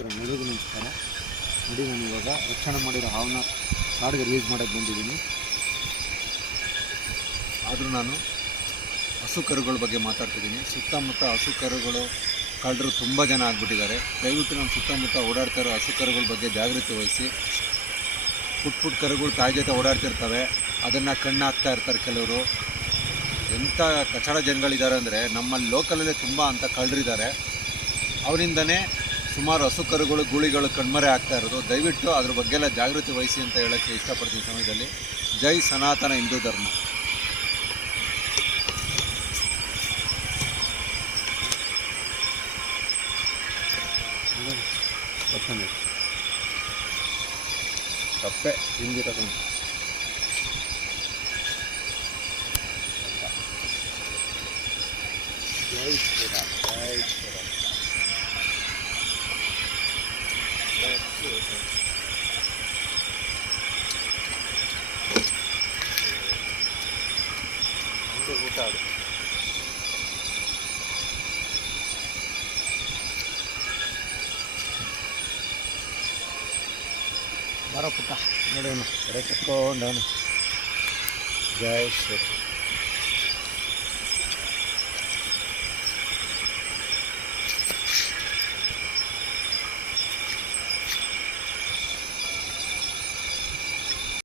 ಎಲ್ಲರಿಗೂ ನಮಸ್ಕಾರ. ನೋಡಿ, ನಾನು ಇವಾಗ ರಕ್ಷಣೆ ಮಾಡಿರೋ ಹಾವನ್ನ ಕಾಡಿಗೆ ರಿಲೀಸ್ ಮಾಡೋಕ್ಕೆ ಬಂದಿದ್ದೀನಿ. ಆದರೂ ನಾನು ಹಸು ಕರುಗಳ ಬಗ್ಗೆ ಮಾತಾಡ್ತಿದ್ದೀನಿ. ಸುತ್ತಮುತ್ತ ಹಸು ಕರುಗಳು ಕಳ್ಳರು ತುಂಬ ಜನ ಆಗಿಬಿಟ್ಟಿದ್ದಾರೆ. ದಯವಿಟ್ಟು ನಮ್ಮ ಸುತ್ತಮುತ್ತ ಓಡಾಡ್ತಾ ಇರೋ ಹಸು ಕರುಗಳ ಬಗ್ಗೆ ಜಾಗೃತಿ ವಹಿಸಿ. ಪುಟ್ಟ ಕರುಗಳು ತಾಯಿ ಜೊತೆ ಓಡಾಡ್ತಿರ್ತವೆ, ಅದನ್ನು ಕಣ್ಣು ಹಾಕ್ತಾ ಇರ್ತಾರೆ ಕೆಲವರು. ಎಂಥ ಕಚಡ ಜನಗಳಿದ್ದಾರೆ ಅಂದರೆ ನಮ್ಮಲ್ಲಿ ಲೋಕಲಲ್ಲೇ ತುಂಬ ಅಂಥ ಕಳ್ಳರಿದ್ದಾರೆ. ಅವರಿಂದನೇ ಸುಮಾರು ಹಸು ಕರುಗಳು ಗೂಳಿಗಳು ಕಣ್ಮರೆ ಆಗ್ತಾ ಇರೋದು. ದಯವಿಟ್ಟು ಅದ್ರ ಬಗ್ಗೆ ಎಲ್ಲ ಜಾಗೃತಿ ವಹಿಸಿ ಅಂತ ಹೇಳೋಕ್ಕೆ ಇಷ್ಟಪಡ್ತೀನಿ ಸಮಯದಲ್ಲಿ. ಜೈ ಸನಾತನ ಹಿಂದೂ ಧರ್ಮ. ಕಪ್ಪೆ ಹಿಂದಿರೋದು ಜೈ ಶ್ರೀರಾಮ್, ಜೈ ಶ್ರೀರಾಮ್. ಊಟ ಅದು ಬರೋ ಪುಟ್ಟ ನೋಡೋನು ಕಡೆ ಕಟ್ಕೊಂಡವನು. ಜೈ ಶ್ರೀರಾಮ್.